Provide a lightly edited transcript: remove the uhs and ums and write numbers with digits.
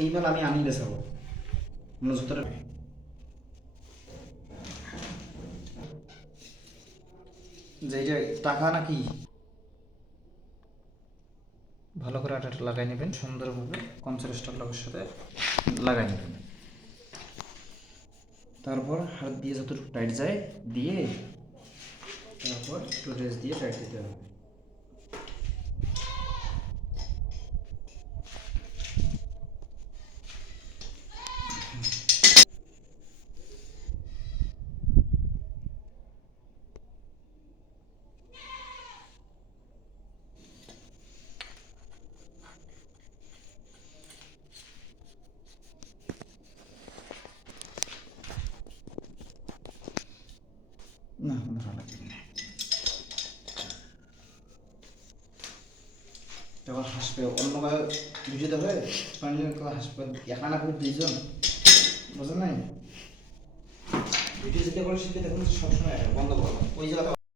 এই মাল আমি বেচাবো মানে যতটা যে এটা টাকা নাকি ভালো করে আটাটা লাগাই নেবেন সুন্দরভাবে কনসেন্ট্রেট লগের সাথে লাগাই নেবেন। তারপর হাত দিয়ে যতটুকু টাইট যায় দিয়ে তারপর একটু রেস্ট দিয়ে টাইট দিতে হবে। না ধরা লাগবে না। এবার হাসবে অন্যভাবে বুঝতে হবে পানি হাসবে এখানে আপনি দুইজন বুঝলেন নাই ভিডিও যেটা করে সেটা দেখুন সবসময় বন্ধ করো ওই জায়গাটা